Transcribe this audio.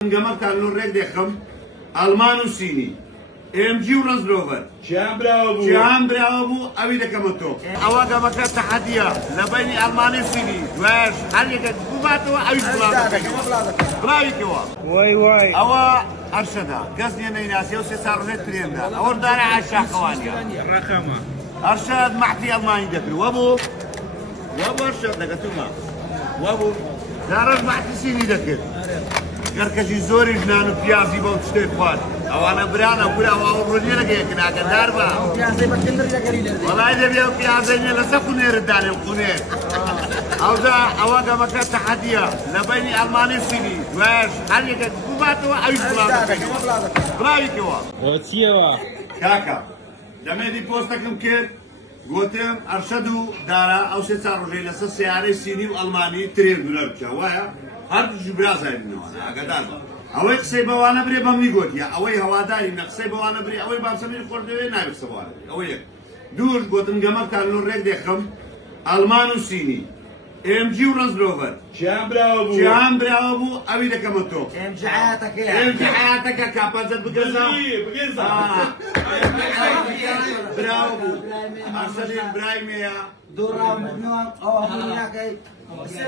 قمرت على النوريك ديخم ألمان وصيني ام جي ورانز روفر شام براو شام براو أبي دكمتو أوا قمرت تحديا لبيني ألماني وصيني واش هل يك بوباتو أبي بلاي كوا واي أوا أرشدا قصدي أنا ناسي وسيسار زيت تريندا أور دار عشاء خوانيا رقمه أرشد معتي ألماني دكري وابو أرشد دكتوما وابو دارج معتي صيني دكر كركشي زوري جنان بيازي بو تشتي خوات او انا برانا ولا او روني لك كنا كداربا بيازي بكندر جاكري والله اذا بيو بيازي لسكو نير داني القنيه او ذا اواقا مكان تحديا لبيني الماني صيني واش هل يك بوباتو اي بلاي كوا روتيوا كاكا لما دي بوستك ممكن قلتم ارشدوا دارا او سيصاروا جاي لسه سياري صيني والماني تريد دولار وايا هر جبراز هاي منو انا قدام اوي قصي بوانا بري بمني قلت يا اوي هواداري نقصي بوانا بري اوي بامسمي خردوي نايب سوانا اوي دور قلتم قمرت على النوريك ديخم المان وصيني ام جي ورانز روفر شام براو شام براو ابي دكمتو ام جعاتك يا ام حياتك كابنزت بقزا براو ارسلين برايميا دورا مجنون او هناك